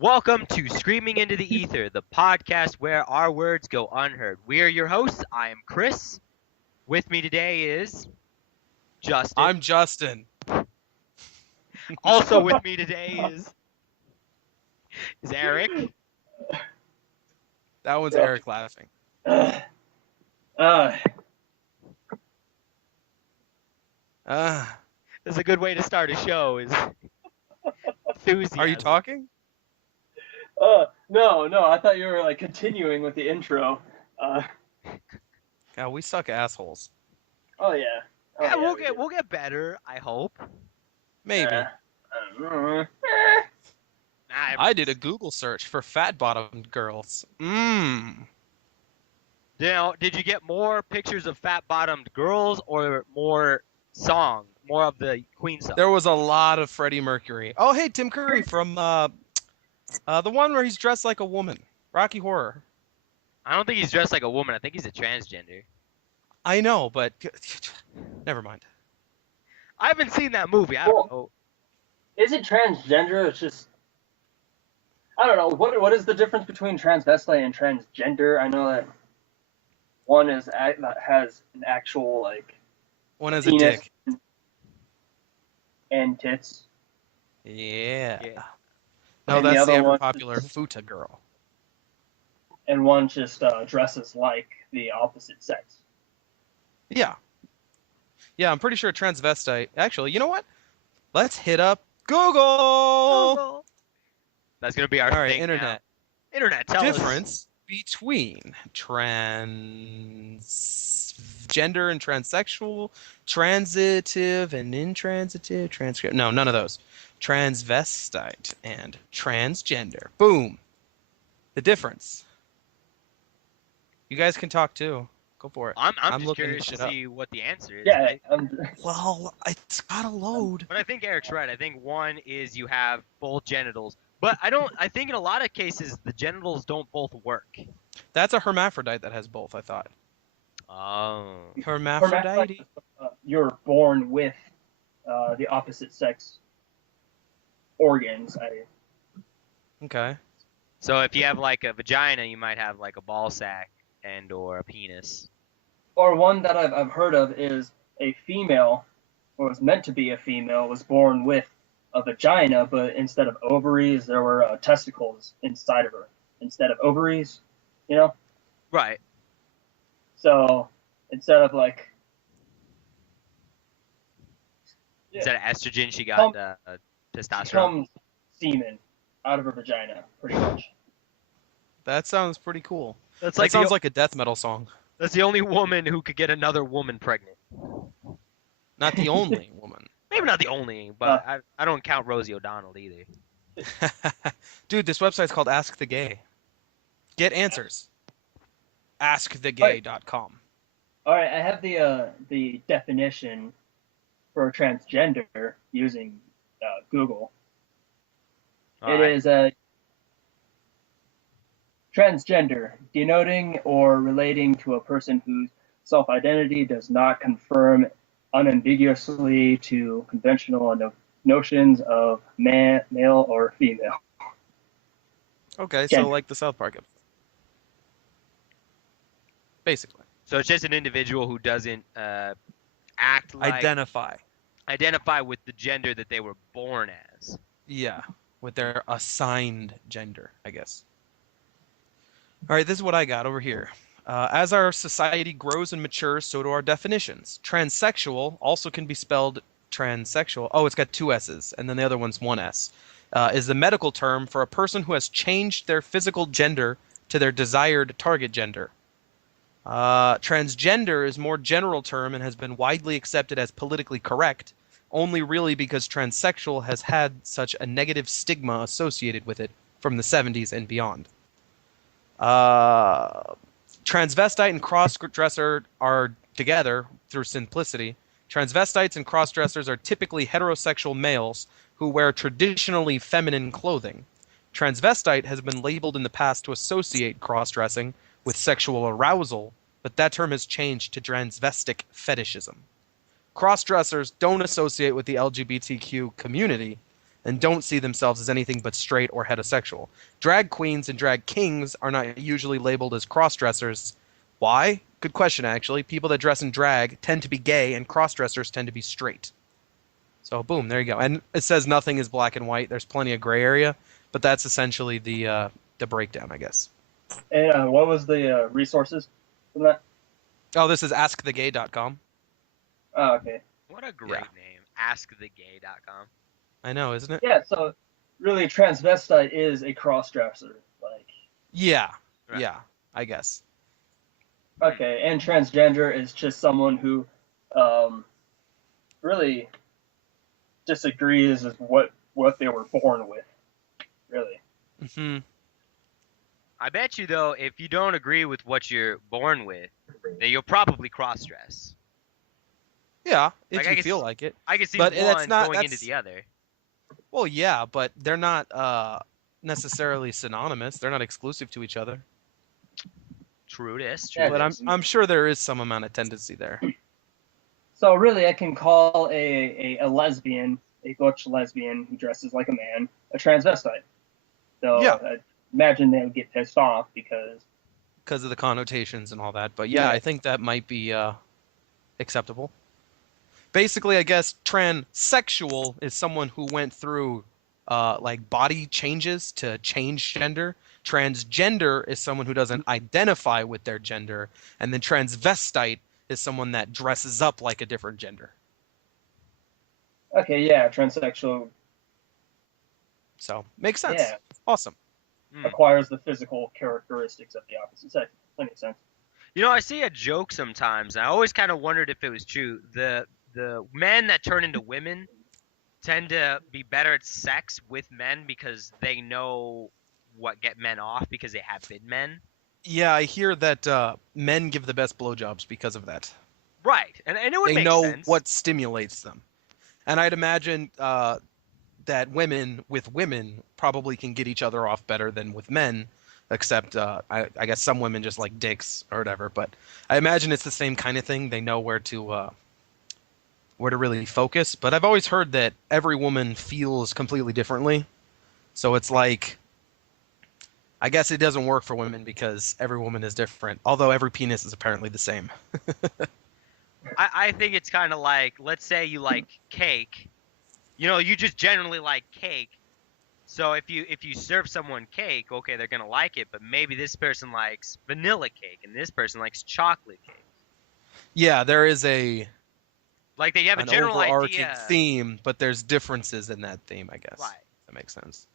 Welcome to Screaming into the Ether, the podcast where our words go unheard. We are your hosts. I am Chris. With me today is Justin. I'm Justin. Also with me today is Eric. That one's Eric laughing. That's a good way to start a show. Is enthusiasm. Are you talking? No. I thought you were like continuing with the intro. Yeah, we suck assholes. Oh yeah. Yeah, we we'll get better. I hope. Maybe. I don't know. I did a Google search for fat-bottomed girls. Now, did you get more pictures of fat-bottomed girls or more of the Queen song? There was a lot of Freddie Mercury. Oh, hey, Tim Curry from the one where he's dressed like a woman. Rocky Horror. I don't think he's dressed like a woman. I think he's a transgender. I know, but never mind. I haven't seen that movie. I don't know. Is it transgender? It's just I don't know. What is the difference between transvestite and transgender? I know that one has an actual like One has a penis dick. and tits. Yeah. And No, the that's the other ever one- popular futa girl. And one just dresses like the opposite sex. Yeah. Yeah, I'm pretty sure transvestite. Actually, you know what? Let's hit up Google. That's gonna be our All right, thing internet. now. Internet, tell us. Difference between transgender and transsexual, transitive and intransitive, transcript. No, none of those. Transvestite and transgender. Boom. The difference. You guys can talk too. Go for it. I'm just looking curious to shit up. see what the answer is. Yeah. Well, it's gotta load. But I think Eric's right. I think one is you have both genitals. But I think in a lot of cases the genitals don't both work. That's a hermaphrodite that has both, I thought. Oh. Hermaphrodite. You're born with the opposite sex organs. Okay. So if you have like a vagina, you might have like a ball sack and or a penis. Or one that I've heard of is a female, or was meant to be a female, was born with a vagina, but instead of ovaries, there were testicles inside of her instead of ovaries, you know? Right. So instead of like Instead of estrogen, she got testosterone. comes semen out of her vagina, pretty much. That sounds pretty cool. That's That like sounds like a death metal song. that's the only woman who could get another woman pregnant. Not the only woman. Maybe not the only, but I don't count Rosie O'Donnell either. Dude, this website's called Ask the Gay. Get answers. AskTheGay.com. All right, I have the definition for transgender using Google. It is a transgender, denoting or relating to a person whose self-identity does not conform unambiguously to conventional notions of male or female. Okay, Gender. so like the South Park episode. Basically. So it's just an individual who doesn't act like identify with the gender that they were born as. Yeah, with their assigned gender, I guess. All right, this is what I got over here. As our society grows and matures, so do our definitions. Transsexual also can be spelled transsexual. Oh, it's got two S's, and then the other one's one S. Is the medical term for a person who has changed their physical gender to their desired target gender. Transgender is a more general term and has been widely accepted as politically correct, only really because transsexual has had such a negative stigma associated with it from the 70s and beyond. Transvestite and cross-dresser are together through simplicity. Transvestites and cross-dressers are typically heterosexual males who wear traditionally feminine clothing. Transvestite has been labeled in the past to associate cross-dressing with sexual arousal, but that term has changed to transvestic fetishism. Cross-dressers don't associate with the LGBTQ community, and don't see themselves as anything but straight or heterosexual. Drag queens and drag kings are not usually labeled as cross-dressers. Why? Good question, actually. People that dress in drag tend to be gay, and cross-dressers tend to be straight. So, boom, there you go. And it says nothing is black and white. There's plenty of gray area, but that's essentially the breakdown, I guess. And what was the resources from that? Oh, this is askthegay.com. Oh, okay. What a great name. AskTheGay.com. I know, isn't it? Yeah, so really transvestite is a cross-dresser. Like, Yeah. Right. Yeah, I guess. okay, and transgender is just someone who really disagrees with what they were born with, really. Hmm. I bet you, though, if you don't agree with what you're born with, then you'll probably cross-dress. Yeah, if Like, I you guess- feel like it. I can see But one that's not- going into that's- the other. Well, yeah, but they're not necessarily synonymous. They're not exclusive to each other. True this. Yeah, True But this. I'm sure there is some amount of tendency there. So really, I can call a lesbian, a butch lesbian who dresses like a man, a transvestite. So Yeah. I imagine they would get pissed off because Because of the connotations and all that. But yeah, Yeah. I think that might be acceptable. Basically, I guess transsexual is someone who went through like body changes to change gender. Transgender is someone who doesn't identify with their gender. And then transvestite is someone that dresses up like a different gender. okay, yeah, transsexual, So, makes sense. yeah, Awesome. Hmm. acquires the physical characteristics of the opposite sex. Plenty of sense. You know, I see a joke sometimes, and I always kind of wondered if it was true. The men that turn into women tend to be better at sex with men because they know what get men off because they have been men. Yeah, I hear that men give the best blowjobs because of that. Right, and it would They make know sense. what stimulates them. And I'd imagine that women with women probably can get each other off better than with men, except I guess some women just like dicks or whatever. But I imagine it's the same kind of thing. They know where to really focus. But I've always heard that every woman feels completely differently. So it's like, I guess it doesn't work for women because every woman is different. Although every penis is apparently the same. I think it's kind of like, let's say you like cake. You know, you just generally like cake. So if you serve someone cake, okay, they're gonna like it. But maybe this person likes vanilla cake, and this person likes chocolate cake. Yeah, there is a Like they have a an general overarching idea. theme, but there's differences in that theme, I guess. Right. That makes sense.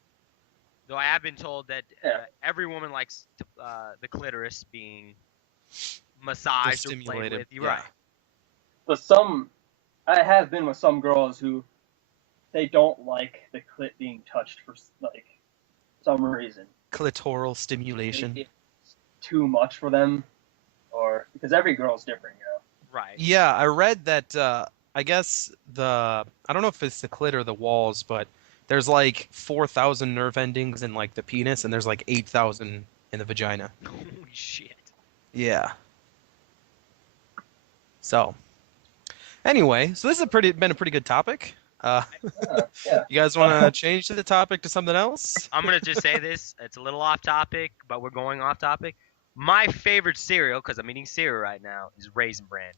Though I have been told that Yeah. every woman likes the clitoris being massaged or played stimulated, with. You're yeah. right. But I have been with some girls who they don't like the clit being touched for like some reason. Clitoral stimulation. Maybe it's too much for them, or because every girl's different, you know. Right. Yeah, I read that I guess I don't know if it's the clit or the walls, but there's like 4,000 nerve endings in like the penis, and there's like 8,000 in the vagina. Holy shit. Yeah. So, anyway, so this has been a pretty good topic. Yeah. You guys want to change the topic to something else? I'm gonna just say this. It's a little off topic, but we're going off topic. My favorite cereal, because I'm eating cereal right now, is Raisin Bran.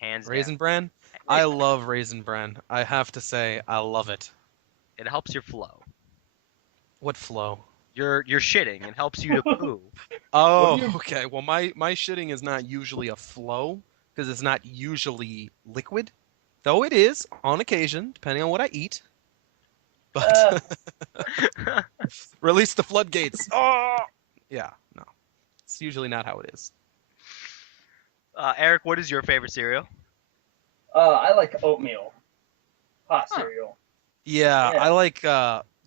Hands Raisin down. Bran? I love Raisin Bran. I have to say, I love it. It helps your flow. What flow? You're shitting. It helps you to poo. Oh, do you- okay. Well, my shitting is not usually a flow because it's not usually liquid, though it is on occasion, depending on what I eat. But release the floodgates. Oh, yeah, no, it's usually not how it is. Eric, what is your favorite cereal? I like oatmeal, hot Huh. cereal. Yeah, Yeah. I like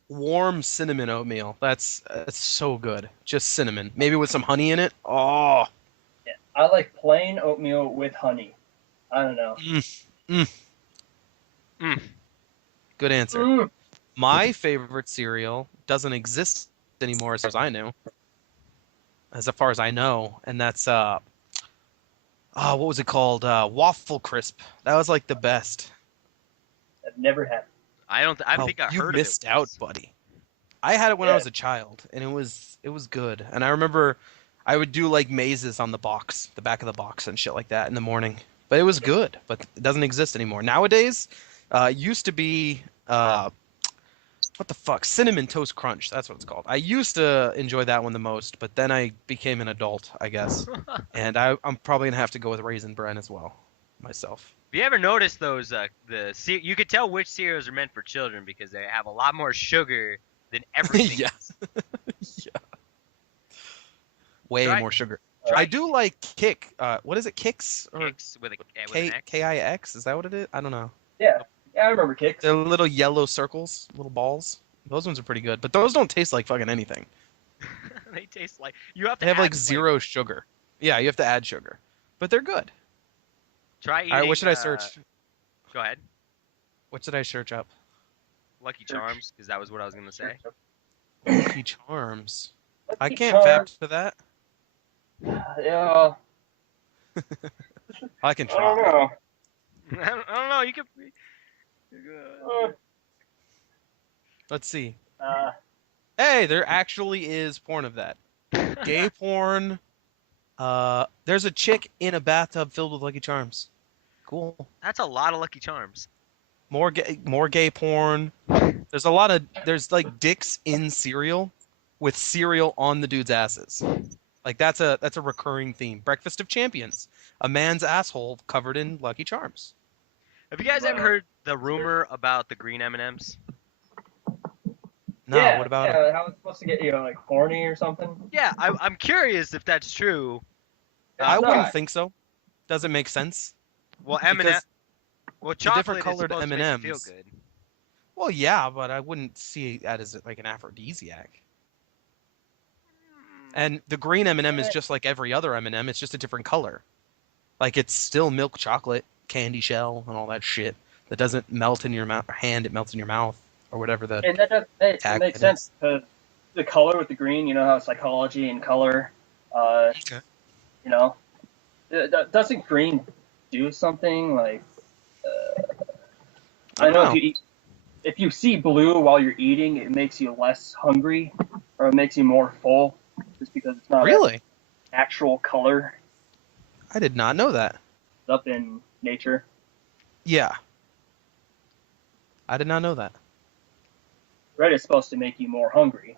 warm cinnamon oatmeal. That's so good. Just cinnamon, maybe with some honey in it. Oh, Yeah. I like plain oatmeal with honey. I don't know. good answer. Mm. My favorite cereal doesn't exist anymore, as far as I know. As far as I know, and that's what was it called? Waffle Crisp. That was like the best. I've never had. I don't. I Oh, think I you heard missed of it out, once. buddy. I had it when I Yeah. was a child, and it was good. And I remember I would do like mazes on the box, the back of the box, and shit like that in the morning. But it was good. But it doesn't exist anymore nowadays. It used to be what the fuck, cinnamon toast crunch. That's what it's called. I used to enjoy that one the most, but then I became an adult, I guess, and I'm probably gonna have to go with raisin bran as well, myself. Have you ever noticed those? You could tell which cereals are meant for children because they have a lot more sugar than everything Yeah. else. Yeah. Way Try- more sugar. try I do like Kick. What is it? Kicks or Kix with an X. Kix? Is that what it is? I don't know. Yeah, I remember Kicks. They're little yellow circles, little balls. Those ones are pretty good, but those don't taste like fucking anything. They taste like you have to. They have add like flavor. zero sugar. Yeah, you have to add sugar, but they're good. Try eating. All right, what should I search? Go ahead. What should I search up? Lucky Charms, because that was what I was gonna say. Lucky Charms. I Lucky can't fap Charms. to that. Yeah, I can I don't try. know. I don't know. You could. Let's see. Uh, Hey, there actually is porn of that. Gay porn. There's a chick in a bathtub filled with Lucky Charms. Cool. That's a lot of Lucky Charms. More gay porn. There's like dicks in cereal with cereal on the dude's asses. Like that's a recurring theme. Breakfast of Champions. A man's asshole covered in Lucky Charms. Have you guys ever heard the rumor about the green M&Ms? No, yeah, what about it? yeah, how it's supposed to get you like horny or something? Yeah, I'm curious if that's true. I It's wouldn't not. think so. Doesn't make sense. Well, M&M. Because Well, the chocolate different is colored supposed to make you feel M&Ms. good. Well, yeah, but I wouldn't see that as like an aphrodisiac. And the green M&M is just like every other M&M. It's just a different color. Like it's still milk chocolate, candy shell, and all that shit. That doesn't melt in your hand. It melts in your mouth or whatever the. And that does, it Tag makes it sense because the color with the green, you know how psychology and color, Okay. you know, doesn't green do something like? I know if you see blue while you're eating, it makes you less hungry, or it makes you more full, just because it's not Really? an actual color I did not know that. up in nature. Yeah. I did not know that. Red is supposed to make you more hungry.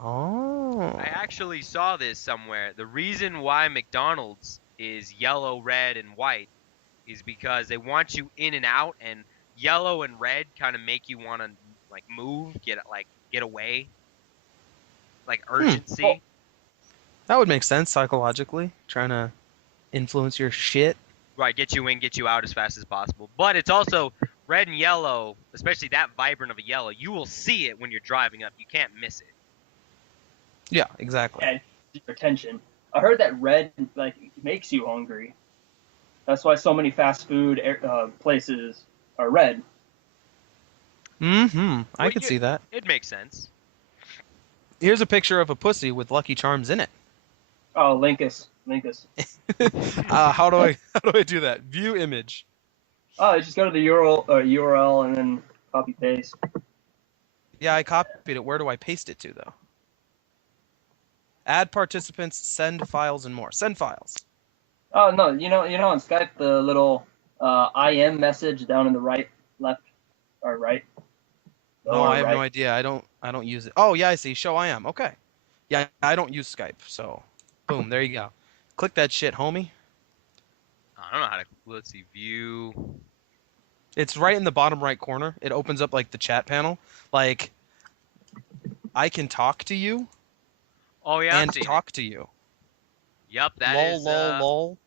Oh. I actually saw this somewhere. The reason why McDonald's is yellow, red, and white is because they want you in and out, and yellow and red kind of make you want to like move, get away, like urgency. Well, That would make sense psychologically. Trying to influence your shit. Right, get you in, get you out as fast as possible. But it's also red and yellow, especially that vibrant of a yellow. You will see it when you're driving up. You can't miss it. Yeah, exactly. and your attention. I heard that red like makes you hungry. That's why so many fast food places are red. Mm-hmm. I Well, could you- see that. It makes sense. Here's a picture of a pussy with Lucky Charms in it. Oh, Linkus. How do I do that? View image. Oh, just go to the URL and then copy paste. Yeah, I copied it. Where do I paste it to though? Add participants, send files, and more. Send files. Oh no, you know on Skype the little IM message down in the left or right. No, Lower I have right. no idea. I don't use it. Oh yeah, I see. Show I am. Okay. Yeah, I don't use Skype, so boom, there you go. Click that shit, homie. I don't know how to. Let's see. View. It's right in the bottom right corner. It opens up like the chat panel. Like I can talk to you Oh yeah. and I've seen it. talk to you. Yep, that lol, is. lol, lol.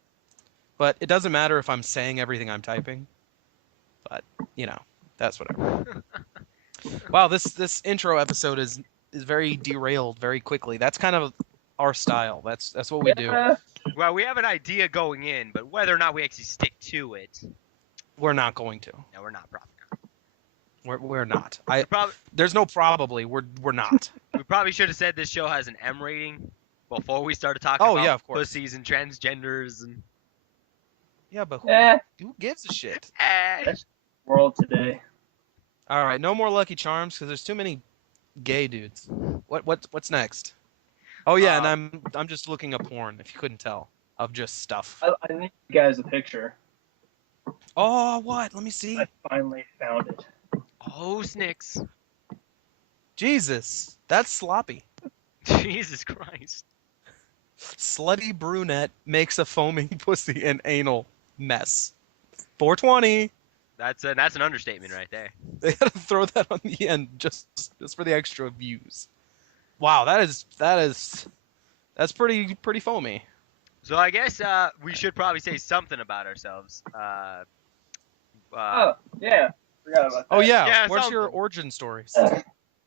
But it doesn't matter if I'm saying everything I'm typing. But you know, that's whatever. Wow, this intro episode is very derailed very quickly. That's kind of our style. That's what we do. Well, we have an idea going in, but whether or not we actually stick to it, We're not going to. no, we're not. Probably. We're not. There's no probably. We're not. We probably should have said this show has an M rating before we started talking Oh, about yeah, of course. pussies and transgenders and. Yeah, but Eh, who gives a shit? Eh. That's world today. All right, no more Lucky Charms because there's too many gay dudes. What's next? Oh yeah, and I'm just looking up porn if you couldn't tell of just stuff. I think you guys a picture. Oh, what? Let me see. I finally found it. Oh, Snicks. Jesus, that's sloppy. Jesus Christ. Slutty brunette makes a foaming pussy and anal mess. 420. That's an understatement right there. They had to throw that on the end just for the extra views. Wow, that's pretty foamy. So I guess we should probably say something about ourselves. Oh, yeah. Forgot about that. Oh yeah, Yeah, where's your something. origin stories?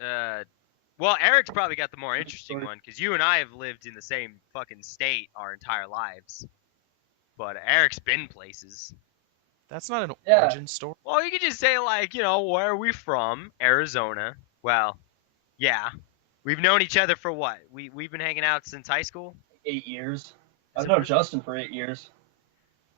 Well, Eric's probably got the more interesting one because you and I have lived in the same fucking state our entire lives. But Eric's been places. That's not an Yeah. origin story. Well, you could just say like, where are we from? Arizona. Well, yeah. We've known each other for what? We've been hanging out since high school? 8 years. I've known Justin for 8 years.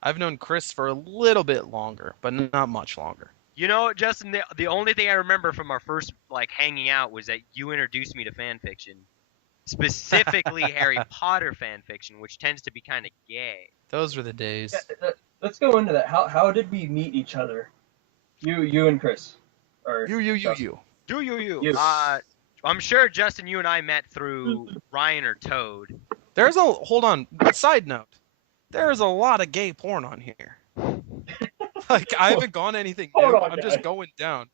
I've known Chris for a little bit longer, but not much longer. You know, Justin, the only thing I remember from our first hanging out was that you introduced me to fan fiction. Specifically Harry Potter fan fiction, which tends to be kind of gay. Those were the days. Yeah, let's go into that. How did we meet each other? You and Chris. Or You. Do you? You. I'm sure, Justin, you and I met through Ryan or Toad. Hold on, side note. There's a lot of gay porn on here. Like, I haven't gone anything new. Hold on, I'm just guys. going down.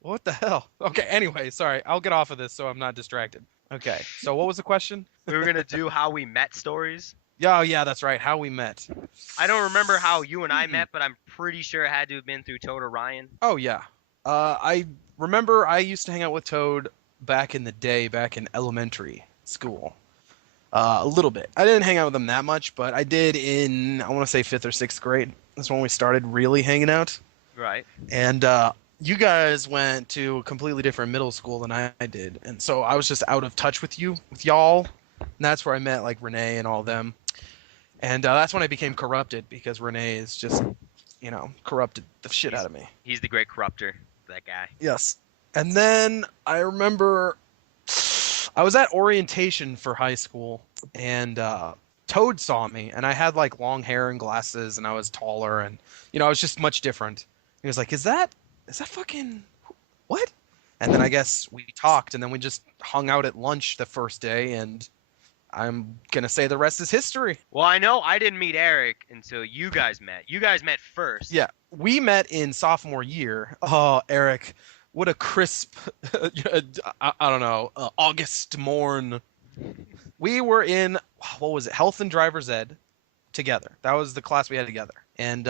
What the hell? Okay, anyway, sorry. I'll get off of this so I'm not distracted. Okay, so what was the question? We were gonna do how we met stories. Yeah, that's right. How we met. I don't remember how you and I met, but I'm pretty sure it had to have been through Toad or Ryan. Oh, yeah. I remember I used to hang out with Toad back in the day, back in elementary school. A little bit. I didn't hang out with him that much, but I did in, I want to say 5th or 6th grade. That's when we started really hanging out. Right. And you guys went to a completely different middle school than I did. And so I was just out of touch with y'all. And that's where I met, like, Renee and all of them. And that's when I became corrupted, because Renee is just, corrupted the shit out of me. He's the great corrupter, that guy. Yes. And then I remember I was at orientation for high school, and Toad saw me, and I had like long hair and glasses, and I was taller, and I was just much different. He was like, "Is that fucking what?" And then I guess we talked, and then we just hung out at lunch the first day, and I'm gonna say the rest is history. Well, I know I didn't meet Eric until you guys met. You guys met first. Yeah, we met in sophomore year. Oh, Eric, what a crisp, I don't know, August morn. We were in, what was it, Health and Driver's Ed together. That was the class we had together. And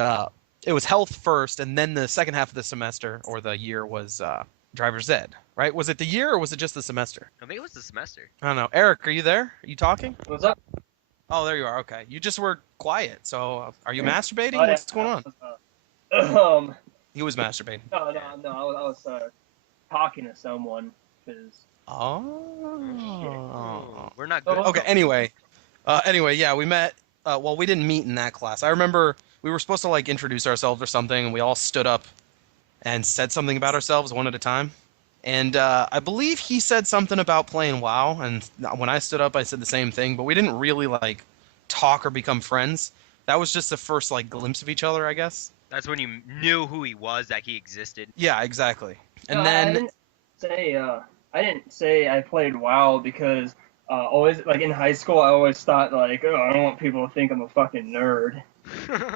it was health first, and then the second half of the semester, or the year, was Driver's Ed, right? Was it the year, or was it just the semester? I think it was the semester. I don't know. Eric, are you there? Are you talking? What's up? Oh, there you are. Okay. You just were quiet. So are you masturbating? Oh, yeah. What's going on? Um, He was masturbating. no, I was talking to someone because Oh. We're not good. Okay, anyway, yeah, we met. Well, we didn't meet in that class. I remember we were supposed to like introduce ourselves or something, and we all stood up and said something about ourselves one at a time. And I believe he said something about playing WoW, and when I stood up, I said the same thing. But we didn't really like talk or become friends. That was just the first like glimpse of each other, I guess. That's when you knew who he was, that he existed. Yeah, exactly. And no, then I didn't say I played WoW because always like in high school I always thought like, oh, I don't want people to think I'm a fucking nerd.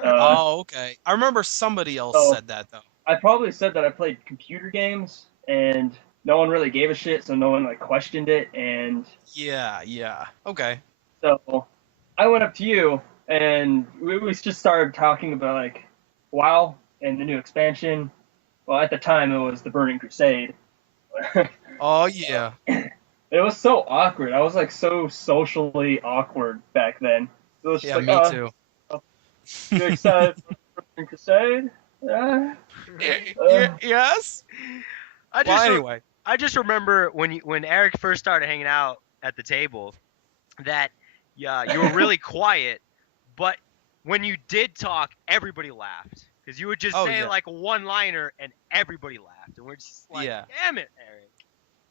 oh, okay. I remember somebody else said that though. I probably said that I played computer games and no one really gave a shit, so no one like questioned it. And yeah. Okay. so I went up to you and we just started talking about like WoW and the new expansion. Well, at the time it was the Burning Crusade. Oh yeah. It was so awkward. I was like so socially awkward back then. It was just Yeah, like, me too. You excited for Burning Crusade? Yeah. Yes. Anyway. I just remember when Eric first started hanging out at the table, that you were really quiet, but when you did talk, everybody laughed because you would just say like a one-liner and everybody laughed. laughed, and we're just like, Yeah. damn it, Eric.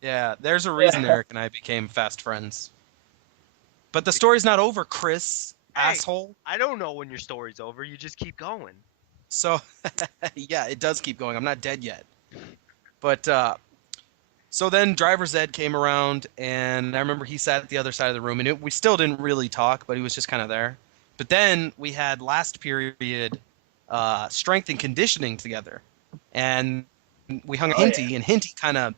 Yeah, there's a reason Yeah. Eric and I became fast friends. But the story's not over, Chris, Hey. asshole. I don't know when your story's over. You just keep going. So, yeah, it does keep going. I'm not dead yet. But, so then driver's ed came around, and I remember he sat at the other side of the room, and we still didn't really talk, but he was just kind of there. But then we had last period strength and conditioning together, and we hung out with Hinty, and Hinty kind of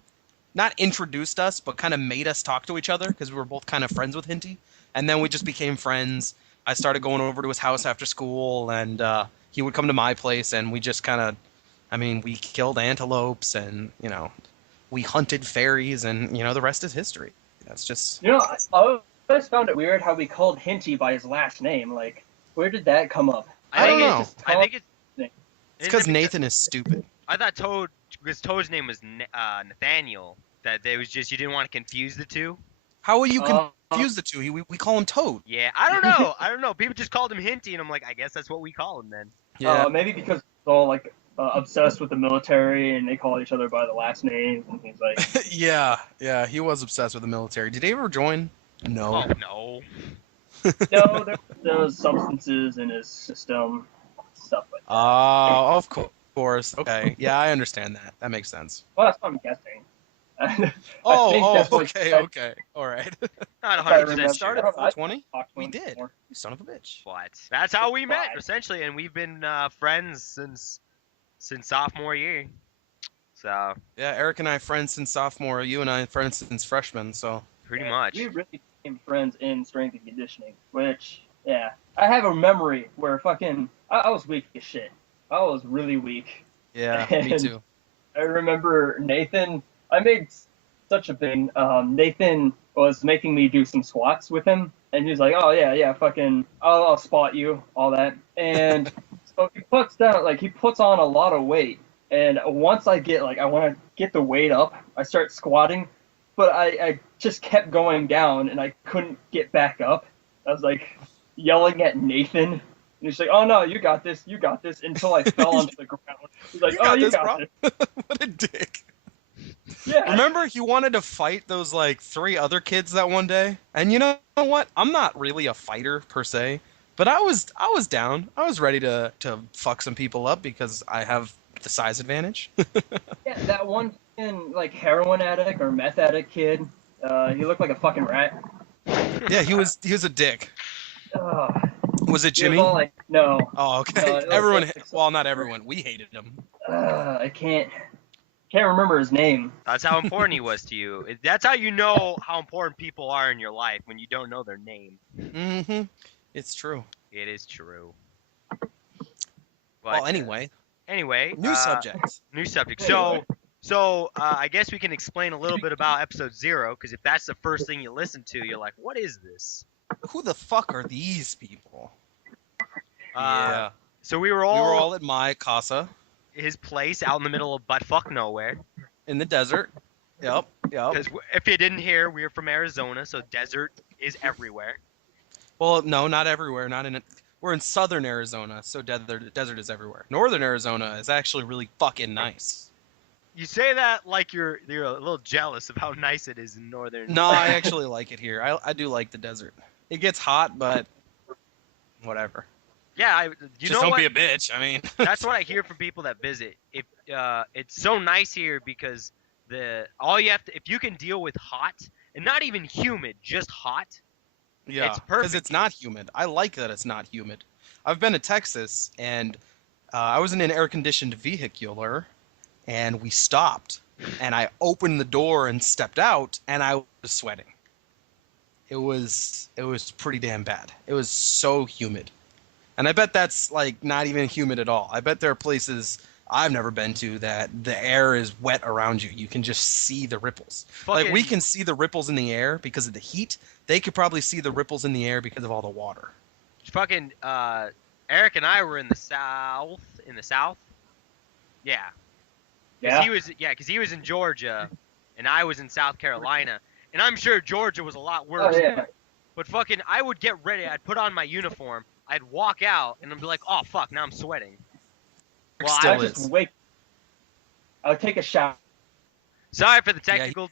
not introduced us, but kind of made us talk to each other because we were both kind of friends with Hinty, and then we just became friends. I started going over to his house after school, and he would come to my place, and we just kind of, I mean, we killed antelopes, and we hunted fairies, and the rest is history. That's just. I always found it weird how we called Hinty by his last name. Like, where did that come up? I don't know. I think it's because Nathan is stupid. I thought because Toad's name was Nathaniel. That they was just you didn't want to confuse the two. How will you confuse the two? We call him Toad. Yeah, I don't know. I don't know. People just called him Hinty, and I'm like, I guess that's what we call him then. Yeah. Maybe because they're all like obsessed with the military, and they call each other by the last names and things like. yeah, he was obsessed with the military. Did he ever join? No. Oh no. No, there was substances in his system, stuff like that. Oh, of course. Okay. Yeah, I understand that. That makes sense. Well, that's what I'm guessing. I think Oh, that's what okay, he said. okay. All right. Not I 100% remember. sure. Started at 420? Talked to We him did. before. You son of a bitch. What? That's how we met, Why? essentially, and we've been friends since sophomore year. So Yeah, Eric and I friends since sophomore. You and I friends since freshman. So. pretty Yeah, much. We really became friends in strength and conditioning, which, yeah. I have a memory where I was weak as shit. I was really weak. Yeah, me And too. I remember Nathan, I made such a thing. Nathan was making me do some squats with him, and he was like, oh, yeah, fucking, I'll spot you, all that. And so he puts on a lot of weight. And once I want to get the weight up, I start squatting, but I just kept going down, and I couldn't get back up. I was like yelling at Nathan, and he's like, "Oh no, you got this, until I fell onto the ground. He's like, "Oh, you got this." What a dick. Yeah. Remember, he wanted to fight those like 3 other kids that one day, and you know what? I'm not really a fighter per se, but I was down. I was ready to fuck some people up because I have the size advantage. Yeah, that one fucking, heroin addict or meth addict kid. He looked like a fucking rat. Yeah, he was a dick. Was it He was Jimmy? all like, no. Oh, okay. No, it was Everyone, like- well, not everyone. We hated him. I can't remember his name. That's how important he was to you. That's how you know how important people are in your life when you don't know their name. Mm-hmm. It's true. It is true. Well, anyway, new subject. New subject. Anyway. So I guess we can explain a little bit about episode 0, because if that's the first thing you listen to, you're like, what is this? Who the fuck are these people? Yeah. So we were We were all all at my casa his place out in the middle of buttfuck nowhere. in the desert. Yep. Because if you didn't hear, we're from Arizona, so desert is everywhere. Well, no, not everywhere. We're in southern Arizona, so desert is everywhere. Northern Arizona is actually really fucking nice. You say that like you're a little jealous of how nice it is in northern. No, I actually like it here. I do like the desert. It gets hot, but whatever. Yeah, Just know don't what? be a bitch. I mean, That's what I hear from people that visit. If it's so nice here because if you can deal with hot and not even humid, just hot. yeah, It's because perfect. it's not humid. I like that it's not humid. I've been to Texas, and I was in an air-conditioned vehicular, and we stopped, and I opened the door and stepped out, and I was sweating. It was pretty damn bad. It was so humid. And I bet that's not even humid at all. I bet there are places I've never been to that the air is wet around you. You can just see the ripples. We can see the ripples in the air because of the heat. They could probably see the ripples in the air because of all the water. Fucking Eric and I were in the south. Yeah. Yeah. Because he was in Georgia, and I was in South Carolina, and I'm sure Georgia was a lot worse. Oh, yeah. But fucking, I would get ready. I'd put on my uniform. I'd walk out, and I'd be like, "Oh fuck, now I'm sweating." Well, Still I is. just wake I'll take a shower. Sorry for the Yeah, technical.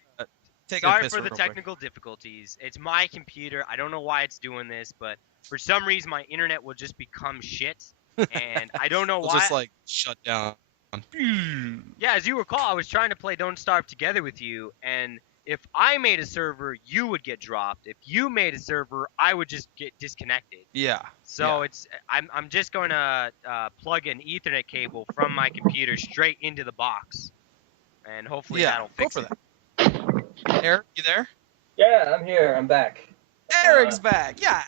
Taking a Sorry piss for the real quick. technical difficulties. It's my computer. I don't know why it's doing this, but for some reason my internet will just become shit, and I don't know We'll why. just like shut down. Yeah, as you recall, I was trying to play Don't Starve Together with you, and if I made a server, you would get dropped. If you made a server, I would just get disconnected. Yeah. So yeah. it's I'm just going to plug an Ethernet cable from my computer straight into the box, and hopefully Yeah. that'll Go fix for it. that. Eric, you there? Yeah, I'm here. I'm back. Eric's back. Yeah.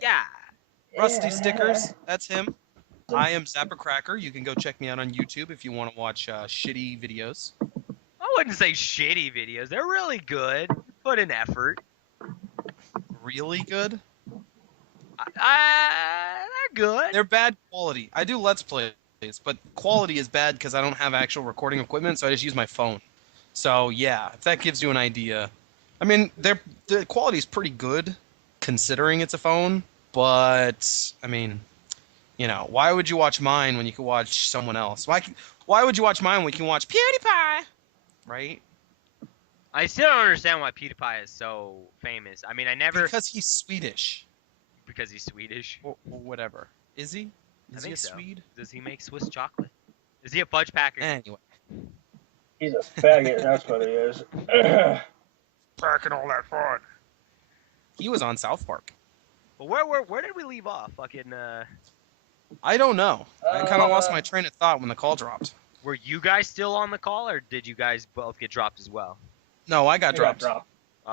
Yeah. Rusty Yeah. Stickers. That's him. I am Zapper Cracker. You can go check me out on YouTube if you want to watch shitty videos. I wouldn't say shitty videos. They're really good. Put in effort. Really good. They're good. They're bad quality. I do Let's Plays, but quality is bad because I don't have actual recording equipment, so I just use my phone. So yeah, if that gives you an idea. I mean, the quality is pretty good considering it's a phone, but I mean, you know, why would you watch mine when you could watch someone else? Why would you watch mine when you can watch PewDiePie? Right? I still don't understand why PewDiePie is so famous. I mean, I never Because he's Swedish. because he's Swedish. Or whatever. Is he? I Is he think a so. Swede? Does he make Swiss chocolate? Is he a fudge packer? Anyway. He's a faggot. That's what he is. Packing all that fun. He was on South Park. But where did we leave off? Fucking I don't know. I kind of lost my train of thought when the call dropped. were you guys still on the call, or did you guys both get dropped as well? No, I got dropped. Oh,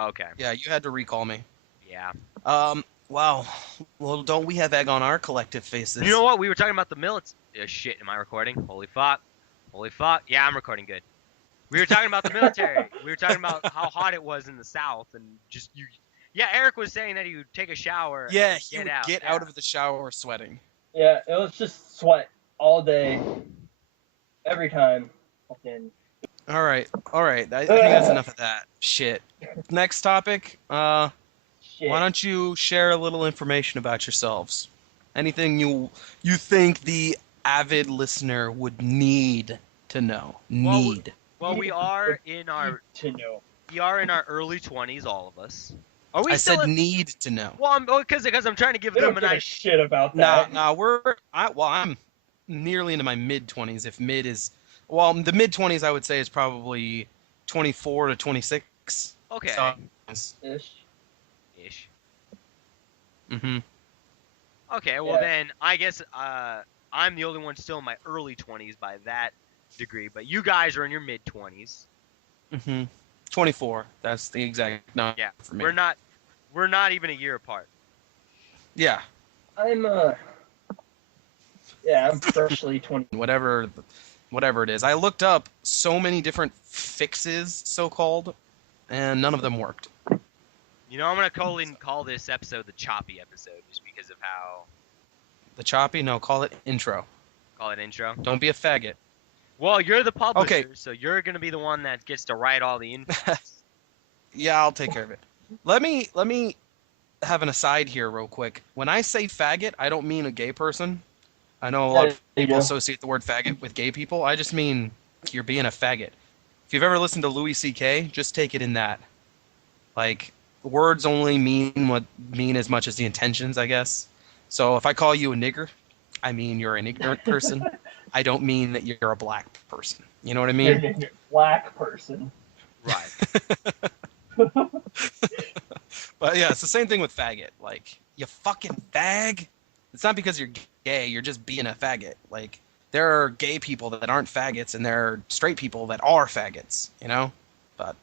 okay. Yeah, you had to recall me. Yeah. Wow. Well, don't we have egg on our collective faces? You know what? We were talking about the military. Shit, am I recording? Holy fuck. Holy fuck. Yeah, I'm recording good. We were talking about the military. We were talking about how hot it was in the South, and just you. Yeah, Eric was saying that he would take a shower. Yeah, and he would get Yeah. out of the shower sweating. Yeah, it was just sweat all day, every time. Fucking. All right. I think that's enough of that shit. Next topic. Shit. Why don't you share a little information about yourselves? Anything you think the avid listener would need to know? Well, we are in our to know. early 20s, all of us. Are we I still said in- need to know. Well, because I'm trying to give They them don't an give a idea. shit about Nah, that. I'm nearly into my mid-20s. If mid is, well, the mid-20s I would say is probably 24 to 26. Okay. So, Ish. mm-hmm. Okay, well Yeah. then I guess I'm the only one still in my early 20s by that degree, but you guys are in your mid 20s. Mm-hmm. 24. That's the exact number Yeah. for me. We're not even a year apart. Yeah. I'm freshly 20. Whatever it is. I looked up so many different fixes, so-called, and none of them worked. You know, I'm gonna call this episode the choppy episode just because of how. The choppy? No, call it intro. Call it intro. Don't be a faggot. Well, you're the publisher, Okay. so you're gonna be the one that gets to write all the info. Yeah, I'll take care of it. Let me have an aside here real quick. When I say faggot, I don't mean a gay person. I know a lot of people associate the word faggot with gay people. I just mean you're being a faggot. If you've ever listened to Louis C.K., just take it in that. Like, words only mean as much as the intentions, I guess. So if I call you a nigger, I mean you're an ignorant person. I don't mean that you're a black person. You know what I mean? You're a black person. Right. But yeah, it's the same thing with faggot. Like, you fucking fag. It's not because you're gay, you're just being a faggot. Like, there are gay people that aren't faggots, and there are straight people that are faggots, you know? But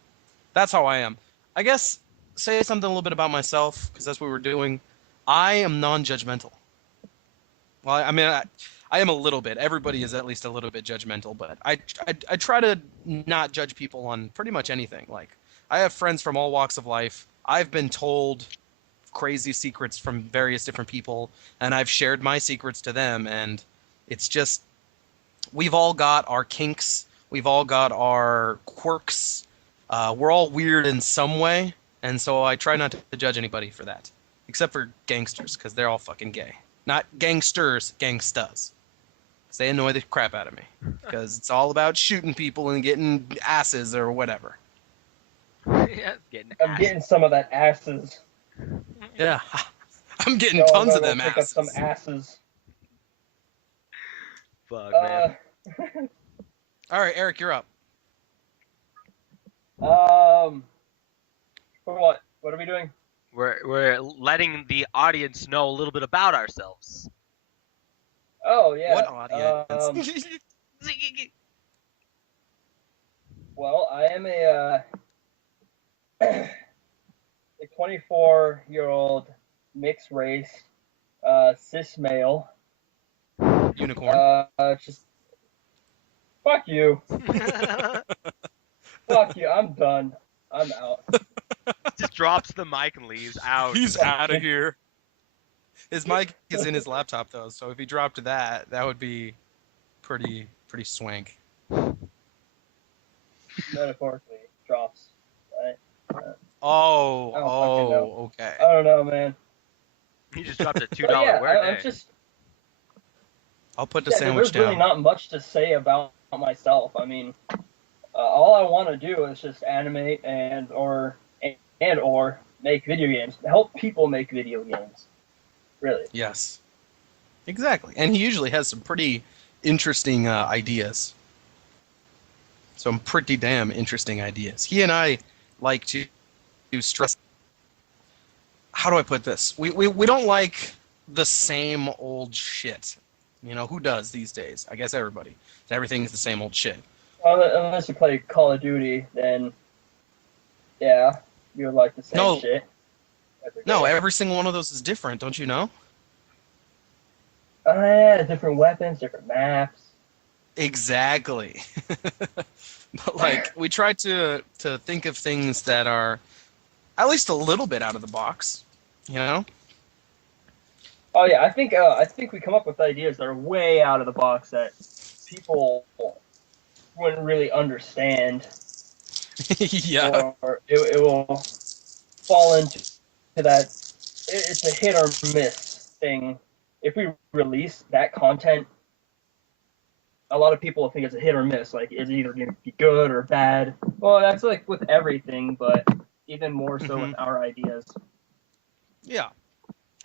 that's how I am. I guess, say something a little bit about myself, because that's what we're doing. I am non-judgmental. Well, I mean, I am a little bit. Everybody is at least a little bit judgmental, but I try to not judge people on pretty much anything. Like, I have friends from all walks of life. I've been told crazy secrets from various different people, and I've shared my secrets to them, and it's just, we've all got our kinks. We've all got our quirks. We're all weird in some way, and so I try not to judge anybody for that. Except for gangsters, because they're all fucking gay. Not gangsters, gangstas. 'cause they annoy the crap out of me. Because it's all about shooting people and getting asses or whatever. Yeah, I'm getting some of that asses. Yeah, I'm getting Yo, I'm tons gonna of go them pick asses. up some asses. Fuck, man. All right, Eric, you're up. For what? What are we doing? We're letting the audience know a little bit about ourselves. Oh yeah. What audience? Well, I am a 24-year-old mixed race cis male. Unicorn. Just fuck you. Fuck you. I'm done. I'm out. Just drops the mic and leaves out. He's out of here. His mic is in his laptop though, so if he dropped that, that would be pretty swank. Metaphorically drops. Right? Okay. I don't know, man. He just dropped a $2 But yeah, word I'm there. just. I'll put the Yeah, sandwich there's really down. not much to say about myself. I mean, all I want to do is just animate and or make video games. Help people make video games. Really. Yes. Exactly. And he usually has some pretty interesting ideas. Some pretty damn interesting ideas. He and I like to stress. How do I put this? We don't like the same old shit. You know, who does these days? I guess everybody. Everything's the same old shit. Unless you play Call of Duty, then yeah, you would like the same shit. No, every single one of those is different, don't you know? Yeah, different weapons, different maps. Exactly. But like, we try to think of things that are at least a little bit out of the box, you know? Oh yeah, I think we come up with ideas that are way out of the box that people wouldn't really understand. Yeah. Or it will fall into that. It's a hit or miss thing. If we release that content, a lot of people think it's a hit or miss. Like, it's either going to be good or bad. Well, that's like with everything, but even more so with our ideas. Yeah.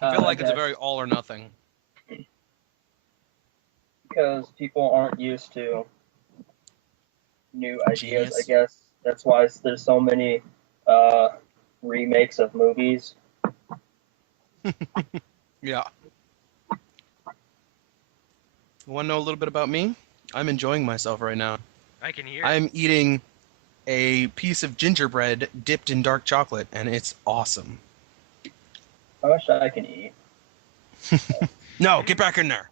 I feel like it's a guess. very all or nothing. Because people aren't used to new ideas, Genius. I guess. That's why there's so many remakes of movies. Yeah. You want to know a little bit about me? I'm enjoying myself right now. I can hear. I'm eating a piece of gingerbread dipped in dark chocolate, and it's awesome. How much I can eat? No, get back in there.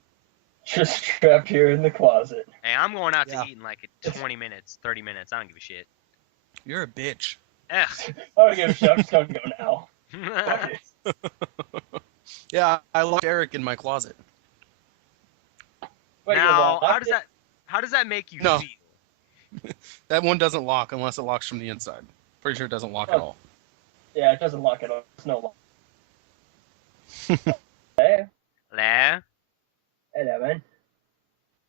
Just trapped here in the closet. Hey, I'm going out Yeah. to eat in like 20 minutes, 30 minutes. I don't give a shit. You're a bitch. Ugh. I don't give a shit. I'm just gonna go now. Fuck it. Yeah, I locked Eric in my closet. Wait, you Now, locked it? how does that make you No. feel? That one doesn't lock unless it locks from the inside. Pretty sure it doesn't lock at all. Yeah, it doesn't lock it up. It's no lock. Hey, Hello? hello, man.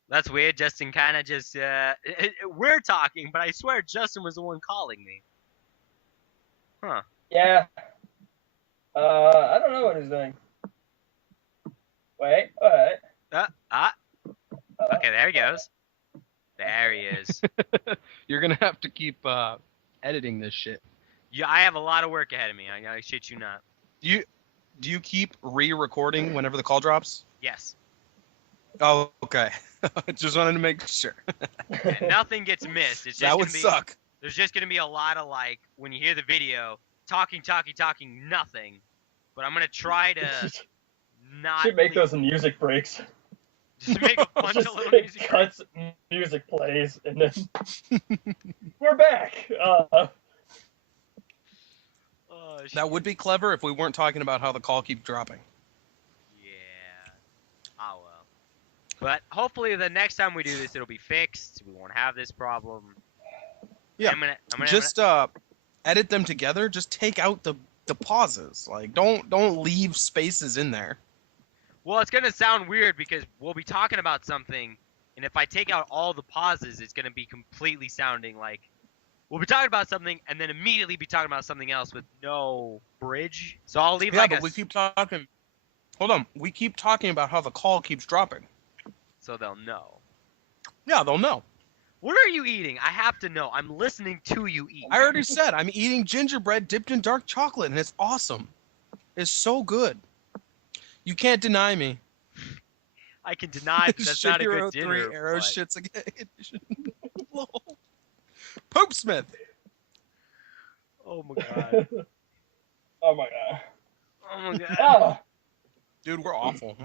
That's weird. Justin kind of just we're talking, but I swear Justin was the one calling me. Huh. Yeah. I don't know what he's doing. Wait. Okay, there he goes. There he is. You're gonna have to keep editing this shit. Yeah, I have a lot of work ahead of me. I shit you not. Do you keep re-recording whenever the call drops? Yes. Oh, okay. Just wanted to make sure. And nothing gets missed. It's just That would gonna be, suck. There's just gonna be a lot of like when you hear the video, talking, nothing. But I'm gonna try to not. Should make leave- those music breaks. Just make a bunch Just of little music. cuts, music plays, and then we're back. Oh, shit. That would be clever if we weren't talking about how the call keeps dropping. Yeah. Oh well. But hopefully the next time we do this, it'll be fixed. We won't have this problem. Yeah. I'm gonna Just edit them together. Just take out the pauses. Like don't leave spaces in there. Well, it's gonna sound weird because we'll be talking about something, And if I take out all the pauses, it's gonna be completely sounding like we'll be talking about something and then immediately be talking about something else with no bridge. So I'll leave Yeah, like but a we keep talking. Hold on. We keep talking about how the call keeps dropping. so they'll know. Yeah, they'll know. What are you eating? I have to know. I'm listening to you eat. I already said I'm eating gingerbread dipped in dark chocolate, and it's awesome. It's so good. You can't deny me. I can deny that that's not a good Shigeru dinner. 3 arrow But... shits again. Lol. Poopsmith. Oh my god. Oh my god. Oh my god. Oh. Dude, we're awful.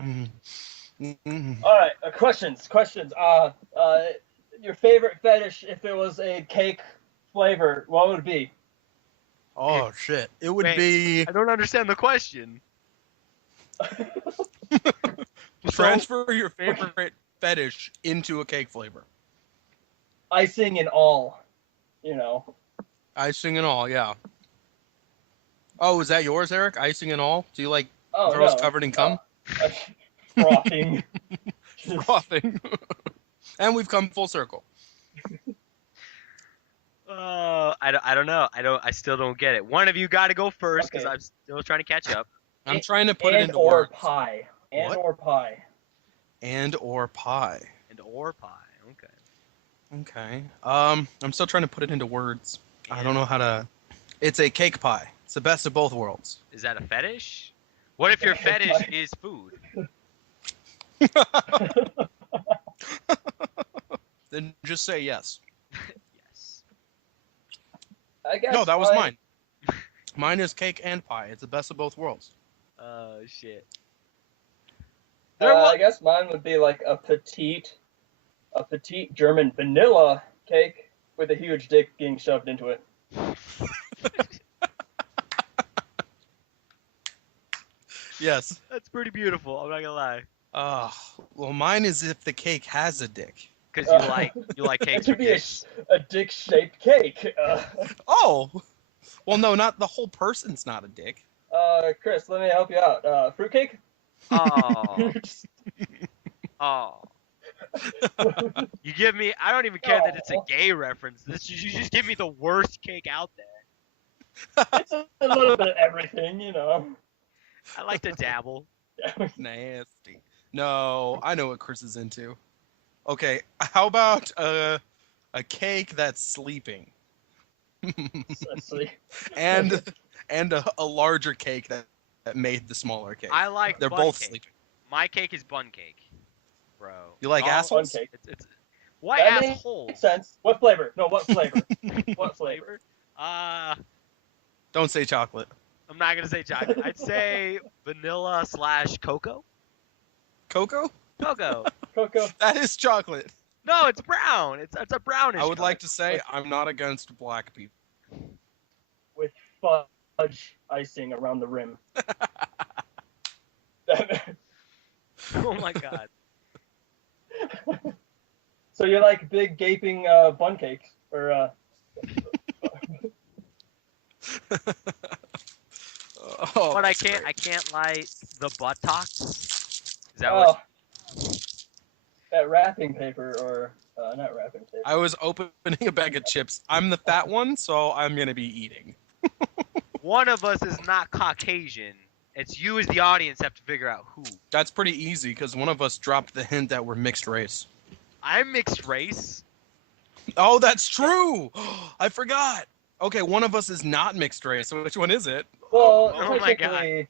All right. Questions. Your favorite fetish, if it was a cake flavor, what would it be? Oh shit! It would Wait, be I don't understand the question. transfer your favorite fetish into a cake flavor. Icing and all, you know. Icing and all, yeah. Oh, is that yours, Eric? Icing and all? Do you like Oh girls no. covered in cum? Frothing. Frothing. And we've come full circle. I don't know. I still don't get it. One of you got to go first because Okay. I'm still trying to catch up. I'm trying to put it and into or words. pie. And What? or pie. And or pie. And or pie. Okay. Okay. I'm still trying to put it into words. I don't know how to. It's a cake pie. It's the best of both worlds. Is that a fetish? What if your fetish is food? Then just say yes. Yes. I guess No, that was mine. Mine is cake and pie. It's the best of both worlds. Oh shit. I guess mine would be like a petite German vanilla cake with a huge dick being shoved into it. Yes. That's pretty beautiful. I'm not gonna lie. Well, mine is if the cake has a dick. Because you like It cakes could with be dicks. a dick-shaped cake. Oh! Well, no, not the whole person's not a dick. Chris, let me help you out. Fruitcake? Oh. Oh. You give me. I don't even care that it's a gay reference. You just give me the worst cake out there. It's a little bit of everything, you know. I like to dabble. Nasty. No, I know what Chris is into. Okay, how about a cake that's sleeping? Essentially. and a larger cake that made the smaller cake. I like. They're bun both cake. sleeping. My cake is bun cake, bro. You like Oh, assholes? Fun cake. It's why That assholes? makes sense. What flavor? No, what flavor? What flavor? Don't say chocolate. I'm not gonna say chocolate. I'd say vanilla / cocoa. Cocoa? Cocoa. Cocoa? That is chocolate. No, it's brown. It's a brownish. I would color. like to say I'm not against black people. With fudge icing around the rim. Oh my god. So you like big gaping bun cakes? Or Oh, But I that's can't great. like the buttocks. Is that what? that wrapping paper or not wrapping paper. I was opening a bag of chips. I'm the fat one, so I'm gonna be eating. One of us is not Caucasian. It's you as the audience have to figure out who. That's pretty easy because one of us dropped the hint that we're mixed race. I'm mixed race. Oh, that's true. I forgot. Okay, one of us is not mixed race. So which one is it? Well, Oh my god. technically,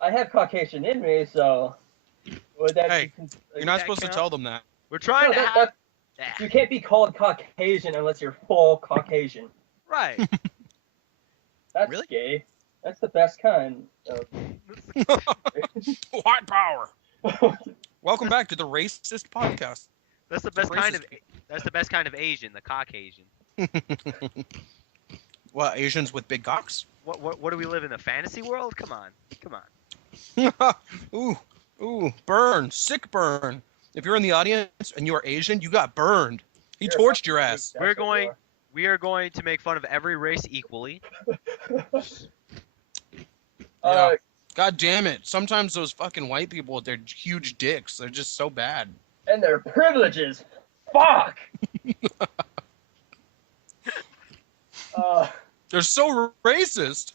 I have Caucasian in me, so would that Hey, be You're not that supposed to count? tell them that. We're trying No, to that- have. you can't be called Caucasian unless you're full Caucasian. Right. That's Really? gay. That's the best kind of. White power. Welcome back to the Racist Podcast. That's the It's a best kind of. racist- That's the best kind of Asian, the Caucasian. What, Asians with big cocks? What do we live in, the fantasy world? Come on. Ooh, burn, sick burn. If you're in the audience and you are Asian, you got burned. He You're a torched fucking your freak, ass. that's We're what you going- are. We are going to make fun of every race equally. Uh, God damn it. Sometimes those fucking white people with their huge dicks, they're just so bad. And their privileges. Fuck. They're so racist.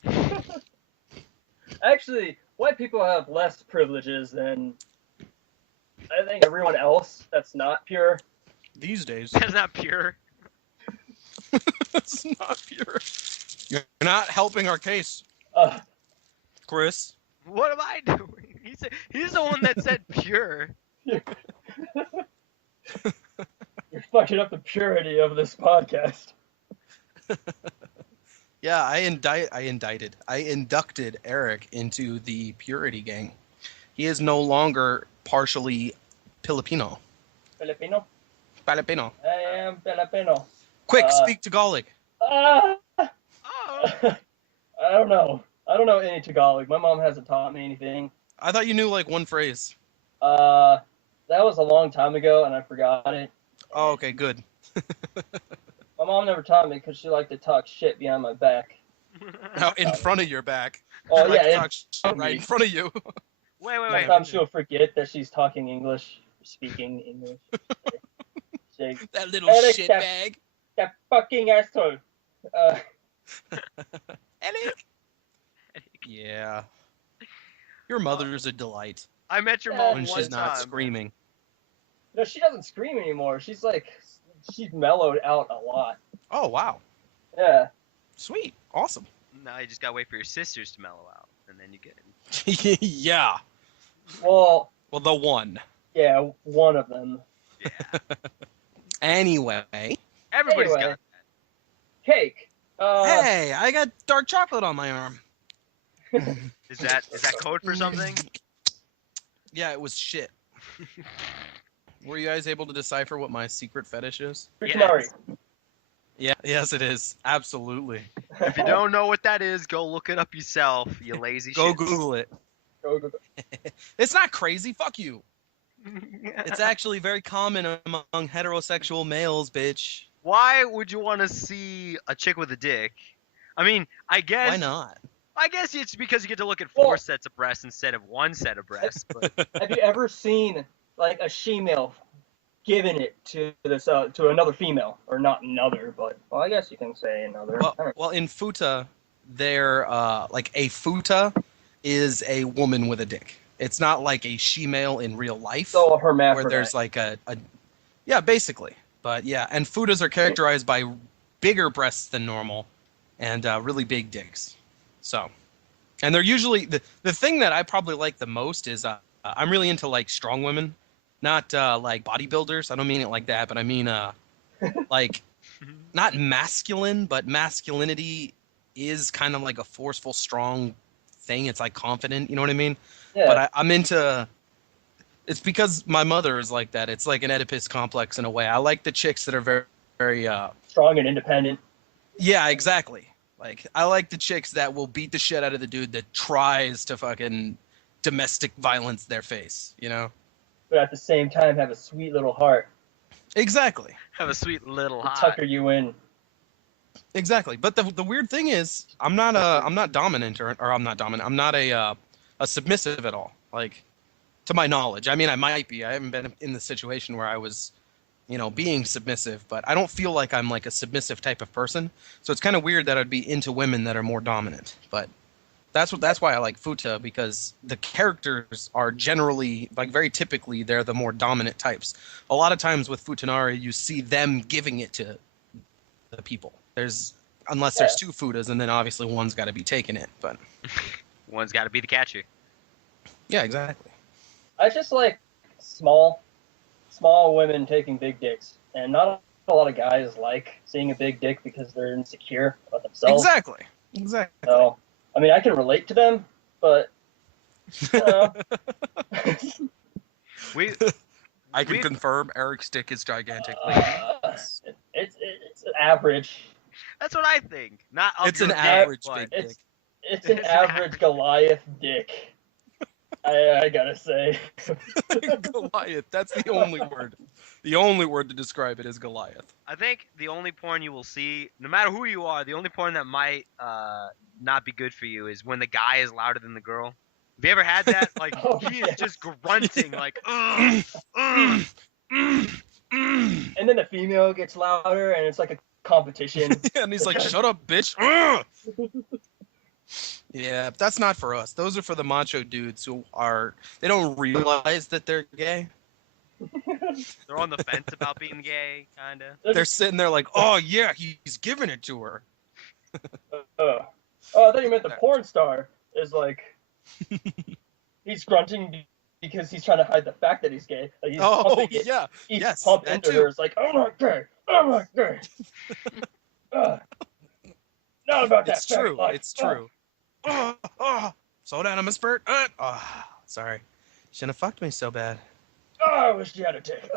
Actually, white people have less privileges than I think everyone else that's not pure. These days. That's not pure. It's not pure. You're not helping our case, Uh, Chris. What am I doing? He's the one that said pure. you're fucking up the purity of this podcast. Yeah, I inducted Eric into the purity gang. He is no longer partially Filipino. Filipino? Filipino. I am Filipino. Quick, speak Tagalog. Oh. I don't know. I don't know any Tagalog. My mom hasn't taught me anything. I thought you knew like one phrase. That was a long time ago, and I forgot it. Oh, okay, good. My mom never taught me because she liked to talk shit behind my back. Now in front of your back. Oh Like, yeah, talk shit right in front of you. Wait. sometimes she'll forget that she's talking English, speaking English. That little Eric, shit bag. That fucking asshole. Eric. Yeah. Your mother's a delight I met your Yeah, mom when one she's not time. screaming. No, she doesn't scream anymore. She's mellowed out a lot. Oh, wow. Yeah. Sweet. Awesome. Now you just gotta wait for your sisters to mellow out, and then you get in. Yeah. Well, Well, the one. yeah, one of them. Yeah. Anyway. Everybody's Anyway. got Cake. Hey, I got dark chocolate on my arm. Is that code for something? Yeah, it was shit. Were you guys able to decipher what my secret fetish is? Futanari. Yeah, yes, it is. Absolutely. If you don't know what that is, go look it up yourself, you lazy Go shit. Google it. Go. It's not crazy. Fuck you. It's actually very common among heterosexual males, bitch. Why would you want to see a chick with a dick? I mean, I guess. Why not? I guess it's because you get to look at four Well- sets of breasts instead of one set of breasts. But Have you ever seen like a she-male giving it to to another female, or not another, but well, I guess you can say another. Well, in futa, they're like a futa is a woman with a dick. It's not like a she-male in real life, So a where hermaphrodite. there's like a yeah, basically. But yeah, and futas are characterized by bigger breasts than normal, and really big dicks. So, and they're usually the thing that I probably like the most is I'm really into like strong women, not like bodybuilders. I don't mean it like that, but I mean like not masculine, but masculinity is kind of like a forceful, strong thing. It's like confident, you know what I mean? Yeah. But I'm into. It's because my mother is like that. It's like an Oedipus complex in a way. I like the chicks that are very, very. Strong and independent. Yeah, exactly. Like I like the chicks that will beat the shit out of the dude that tries to fucking domestic violence their face. You know? But at the same time have a sweet little heart Exactly. have a sweet little to hot. tucker you in. Exactly. But the weird thing is, I'm not dominant or I'm not dominant. I'm not a submissive at all. Like, to my knowledge. I mean, I might be. I haven't been in the situation where I was, being submissive, but I don't feel like I'm like a submissive type of person. So it's kind of weird that I'd be into women that are more dominant. But that's why I like futa, because the characters are generally, like very typically, they're the more dominant types. A lot of times with futanari, you see them giving it to the people. Unless there's two futas, and then obviously one's got to be taking it. But One's got to be the catcher. yeah, exactly. I just like small women taking big dicks, and not a lot of guys like seeing a big dick because they're insecure about themselves. Exactly. So, I mean, I can relate to them, but you know, We I can We- confirm Eric's dick is gigantic. it's average. that's what I think. Not of It's an your dick, average but big dick. It's an average Goliath dick. I gotta say. Goliath. That's the only word. The only word to describe it is Goliath. I think the only porn you will see, no matter who you are, the only porn that might not be good for you is when the guy is louder than the girl. Have you ever had that? Like Oh, he yeah. is just grunting, like ugh, ugh. And then the female gets louder, and it's like a competition. And he's like, "Shut up, bitch." Yeah, that's not for us. Those are for the macho dudes who they don't realize that they're gay. They're on the fence about being gay, kind of. They're sitting there like, "Oh yeah, he's giving it to her." Oh, I thought you meant the porn star is like, he's grunting because he's trying to hide the fact that he's gay. Like he's pumping it. Yeah, He's yes, pumped that into too. her. It's like, I'm not gay. I'm not gay. Not about that. It's true. faggot life. It's true. Slow down, I'm a spurt. Sorry. Shouldn't have fucked me so bad. I wish you had a dick.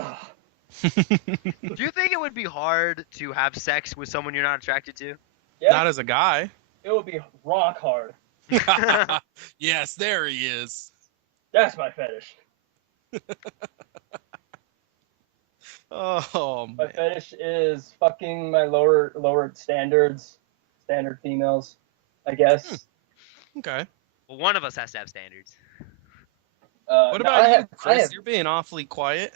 Do you think it would be hard to have sex with someone you're not attracted to? Yeah, Not as a guy. it would be rock hard. Yes, there he is. That's my fetish. Oh My man. fetish is fucking my lowered standard females, I guess. Okay. Well, one of us has to have standards. What No, about I you, have, Chris? I have, You're being awfully quiet.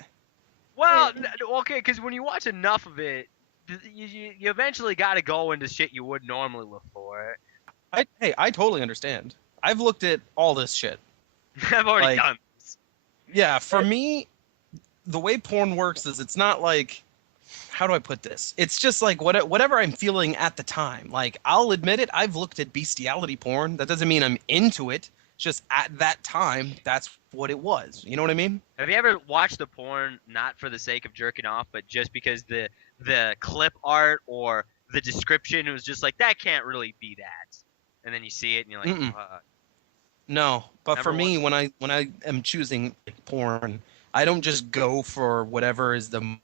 Well, okay, because when you watch enough of it, you eventually got to go into shit you would normally look for. I totally understand. I've looked at all this shit. I've already Like- done this. Yeah, for me, the way porn works is it's not like, how do I put this? It's just like whatever I'm feeling at the time. Like, I'll admit it, I've looked at bestiality porn. That doesn't mean I'm into it. Just at that time, that's what it was. You know what I mean? Have you ever watched the porn not for the sake of jerking off, but just because the clip art or the description was just like, that can't really be that, and then you see it and you're like, Mm-mm. No, but for Never me, when I am choosing porn, I don't just go for whatever is the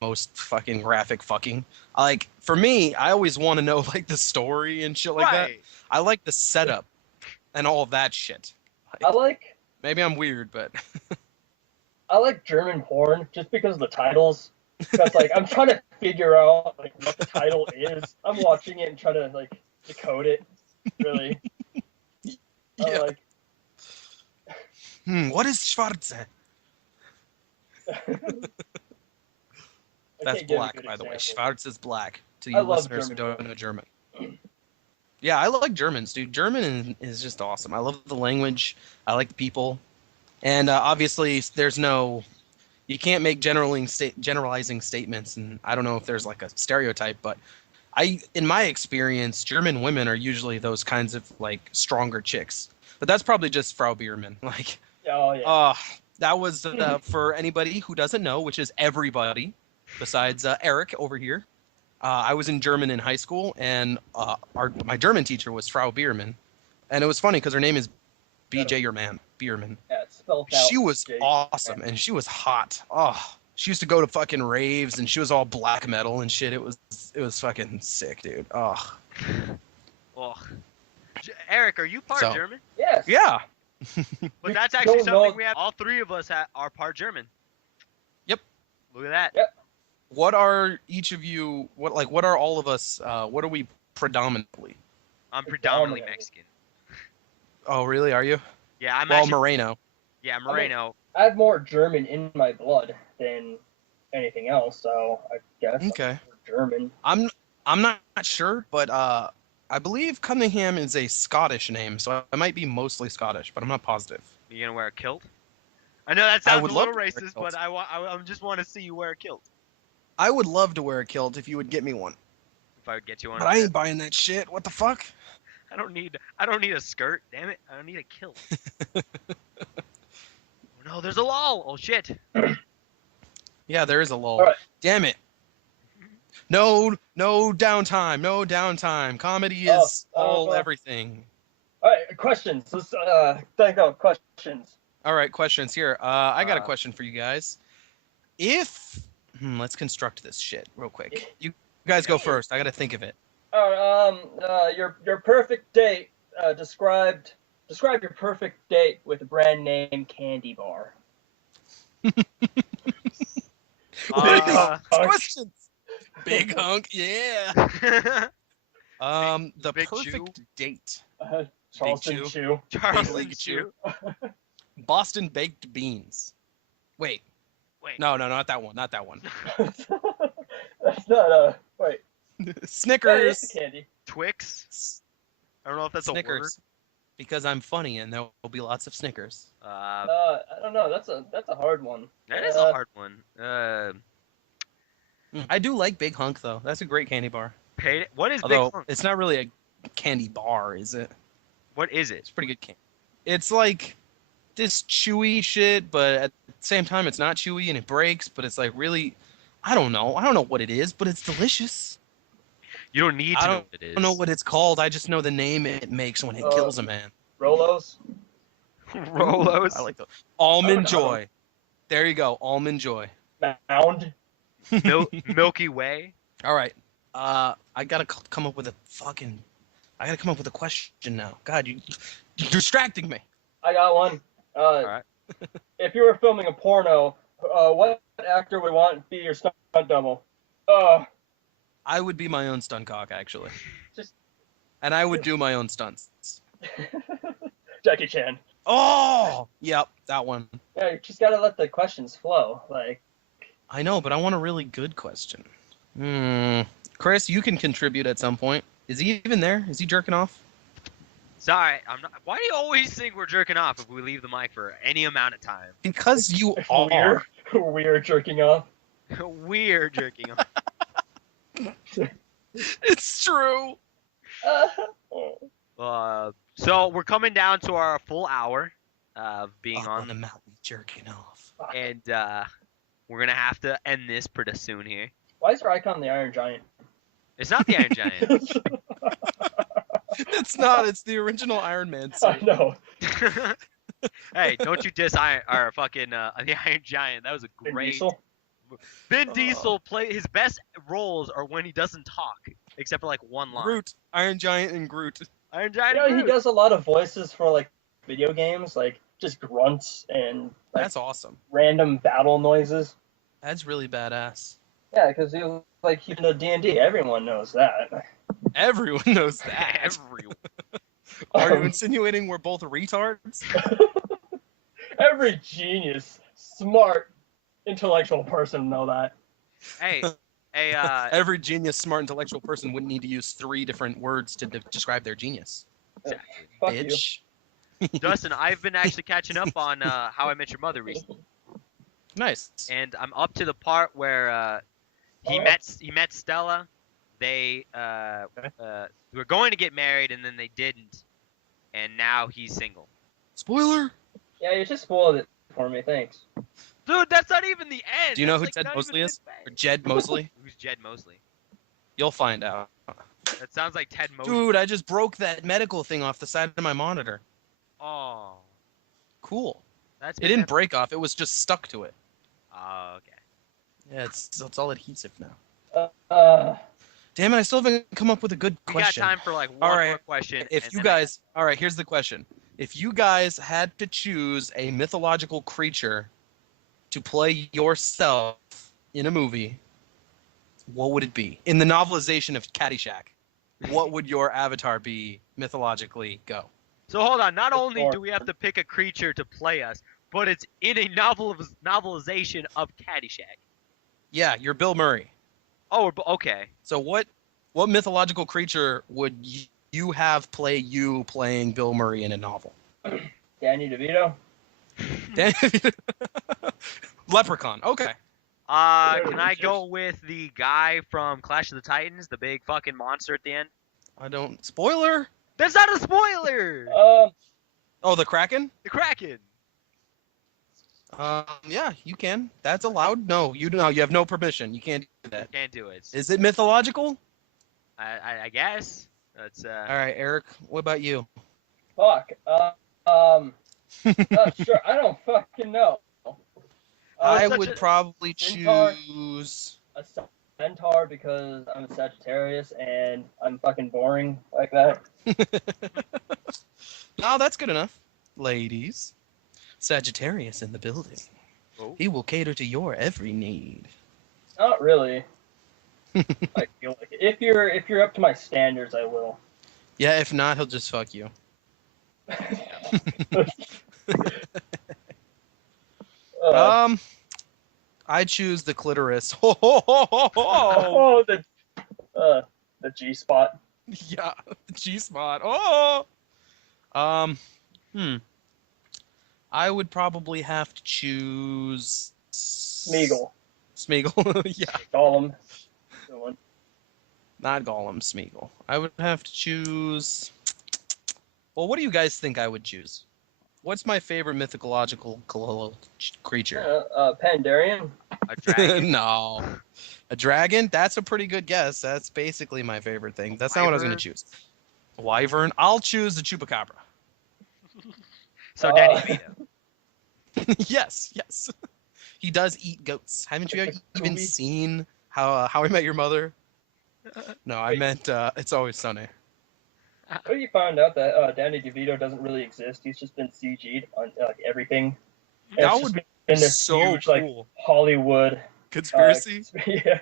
most fucking graphic fucking. Like, for me, I always want to know like the story and shit like that. right. I like the setup and all of that shit. I like Maybe I'm weird, but German porn just because of the titles. Because like I'm trying to figure out like what the title is. I'm watching it and trying to like decode it. Really. I'm yeah. like, What is Schwarze? I That's can't give a black, good by the way. example. Schwarz is black. To I you love listeners who German don't know German. Yeah, I like Germans, dude. German is just awesome. I love the language. I like the people. And obviously, you can't make generalizing statements. And I don't know if there's like a stereotype, but in my experience, German women are usually those kinds of like stronger chicks. But that's probably just Frau Biermann. Like, Oh yeah. that was for anybody who doesn't know, which is everybody besides Eric over here. I was in German in high school, and my German teacher was Frau Biermann. And it was funny because her name is B.J. Biermann. Yeah, it's spelled out. She was Jake. awesome, and she was hot. Oh, she used to go to fucking raves, and she was all black metal and shit. It was fucking sick, dude. Oh, Well, Eric, are you part So- German? Yes. yeah. But that's actually don't know- something we have. All three of us are part German. Yep. Look at that. Yep. What are each of you? What are all of us? What are we predominantly? I'm predominantly Predominantly. Mexican. Oh, really? Are you? Yeah, I'm Well, actually. Moreno. Yeah, Moreno. I have more German in my blood than anything else, so I guess Okay. I'm German. I'm not sure, but I believe Cunningham is a Scottish name, so I might be mostly Scottish, but I'm not positive. You gonna wear a kilt? I know that sounds would a love little to wear a racist, kilt. but I just want to see you wear a kilt. I would love to wear a kilt if you would get me one, If I would get you one. but I ain't buying that shit. What the fuck? I don't need a skirt. Damn it! I don't need a kilt. Oh, no, there's a lull. Oh shit. Yeah, there is a lull. All right. Damn it. No downtime. No downtime. Comedy is all everything. All right, questions. Let's think about questions. All right, questions here. I got a question for you guys. If let's construct this shit real quick. You guys go first. I got to think of it. All right, your perfect date. Describe your perfect date with a brand name candy bar. Questions. Big hunk. Yeah. The Big perfect chew. date. Charleston Chew. Chew. Charles Big and Chew. Boston baked beans. Wait. Wait. No, not that one. Not that one. That's not wait. Yeah, it's a Snickers. candy. Twix. I don't know if that's a word. Snickers. Because I'm funny and there will be lots of Snickers. I don't know. That's a hard one. That is a hard one. I do like Big Hunk though. That's a great candy bar. What is Although Big Hunk? it's not really a candy bar, is it? What is it? It's pretty good candy. It's like this chewy shit, but at the same time it's not chewy and it breaks, but it's like really, I don't know what it is, but it's delicious. You don't need to know what it is. I don't know what it's called. I just know the name it makes when it kills a man. Rolos. Rolos. I like the Almond Joy. There you go, Almond Joy. Mound. Milky Way. All right. I gotta come up with a question now. God, you're distracting me. I got one. All right. If you were filming a porno, what actor would want to be your stunt double? I would be my own stunt cock, actually. Just- And I would do my own stunts. Jackie Chan. Oh! Yep, that one. Yeah, you just gotta let the questions flow. Like, I know, but I want a really good question. Chris, you can contribute at some point. Is he even there? Is he jerking off? Sorry, I'm not. Why do you always think we're jerking off if we leave the mic for any amount of time? Because you are. we're jerking off. We're jerking off. It's true. So we're coming down to our full hour of being Up on the mountain jerking off. and we're gonna have to end this pretty soon here. Why is your icon the Iron Giant? It's not the Iron Giant. It's not. It's the original Iron Man suit. I know. Hey, don't you diss the Iron Giant? That was a Vin great. Diesel? Vin Diesel play his best roles are when he doesn't talk, except for like one line. Groot. Iron Giant and Groot. Iron Giant. Yeah, and he Groot. does a lot of voices for like video games, like just grunts and like, That's awesome. random battle noises. That's really badass. Yeah, because he was like he's in a D&D. Everyone knows that. Everyone knows that. Everyone. Are you insinuating we're both retards? Every genius, smart, intellectual person know that. Hey, Every genius, smart, intellectual person wouldn't need to use 3 different words to describe their genius. Fuck Bitch. Dustin, I've been actually catching up on How I Met Your Mother recently, Nice. and I'm up to the part where he met Stella. They were going to get married, and then they didn't, and now he's single. Spoiler. Yeah, you just spoiled it for me. Thanks. Dude, that's not even the end. Do you know That's, who like, Ted not Mosley even is? the Or end. Jed Mosley? Who's Jed Mosley? You'll find out. That sounds like Ted Mosley. Dude, I just broke that medical thing off the side of my monitor. Oh, Cool. that's. It didn't break off. It was just stuck to it. Oh, okay. Yeah, it's all adhesive now. Damn Damn it, I still haven't come up with a good We question. got time for like All one right. more question. If and you then guys, all right, here's the question. If you guys had to choose a mythological creature to play yourself in a movie, what would it be? In the novelization of Caddyshack, what would your avatar be mythologically go? So hold on. Not It's only hard. do we have to pick a creature to play us, but it's in a novelization of Caddyshack. Yeah, you're Bill Murray. Oh, okay. So what mythological creature would you have play you playing Bill Murray in a novel? Danny DeVito. Leprechaun. Okay. Can I go with the guy from Clash of the Titans, the big fucking monster at the end? I don't. Spoiler. That's not a spoiler. Oh, the Kraken. The Kraken. Yeah, you can. That's allowed. No, you do. No, you have no permission. You can't do that. Can't do it. Is it mythological? I guess. That's All right, Eric. What about you? Fuck. Sure. I don't fucking know. I such would a- probably Centaur. choose. A centaur because I'm a Sagittarius and I'm fucking boring like that. No, that's good enough. Ladies, Sagittarius in the building. Oh. He will cater to your every need. Not really. I feel like if you're up to my standards, I will. Yeah, if not, he'll just fuck you. I choose the clitoris. Ho, ho, ho, ho, ho. Oh, the G spot. Yeah, G-spot. Oh. I would probably have to choose Smeagol. Smeagol. Yeah, Gollum. Good one. not Gollum. Smeagol. I would have to choose. Well, what do you guys think I would choose? What's my favorite mythological creature? Pandarian. A dragon. No. A dragon? That's a pretty good guess. That's basically my favorite thing. That's not what I was going to choose. A wyvern? I'll choose the chupacabra. So Danny DeVito. Yes, yes. He does eat goats. Haven't you even seen How I Met Your Mother? No, I meant It's Always Sunny. What if you found out that Danny DeVito doesn't really exist? He's just been CG'd on like everything. And That it's would just be been this so huge, cool. like Hollywood Conspiracy? Yeah.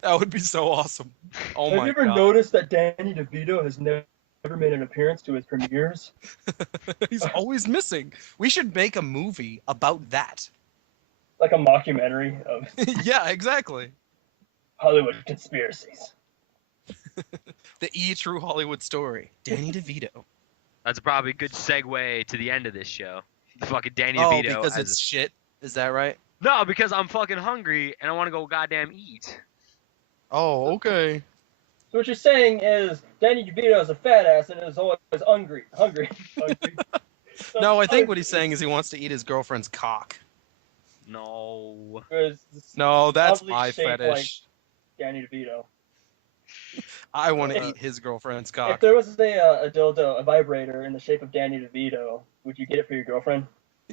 That would be so awesome. Oh Have my you ever god. noticed that Danny DeVito has never made an appearance to his premieres? He's always missing. We should make a movie about that. Like a mockumentary of Yeah, exactly. Hollywood conspiracies. The true Hollywood story. Danny DeVito. That's probably a good segue to the end of this show. The fucking Danny Oh, DeVito. because it's shit. Is that right? No, because I'm fucking hungry and I want to go goddamn eat. Oh, okay. So what you're saying is Danny DeVito is a fat ass and is always hungry. So No, I think what he's saying is he wants to eat his girlfriend's cock. No. No, that's Oddly my shaped fetish. like Danny DeVito. I want to eat his girlfriend's If cock. there was a dildo, a vibrator in the shape of Danny DeVito, would you get it for your girlfriend?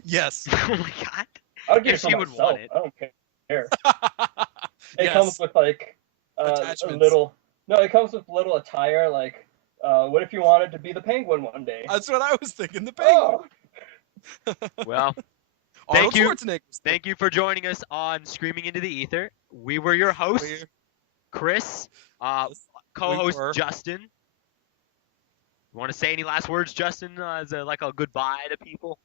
Yes. Oh my god. I would get If it for she would myself. want it. I don't care. It Yes. comes with like a Attachments. little. No, it comes with little attire. Like, what if you wanted to be the penguin one day? That's what I was thinking. The penguin. Oh, Well, Arnold thank you. Schwarzenegger. thank you for joining us on Screaming into the Ether. We were your hosts, Chris, co-host were. Justin. You want to say any last words, Justin, as like a goodbye to people?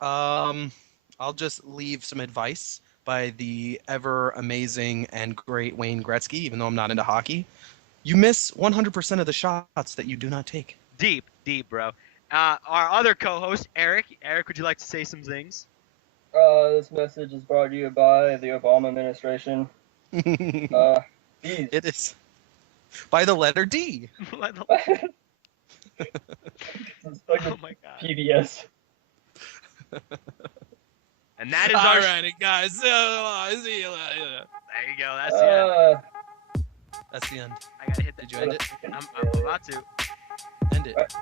I'll just leave some advice by the ever amazing and great Wayne Gretzky, even though I'm not into hockey. You miss 100% of the shots that you do not take. Deep, bro. Our other co-host, Eric. Eric, would you like to say some things? this message is brought to you by the Obama administration. These. It is by the letter D. Oh It's like a my god. PBS. And that is our. Alrighty, guys. See you later. There you go. That's the end. That's the end. I gotta hit that. Did you end it? I'm about to. End it. Right.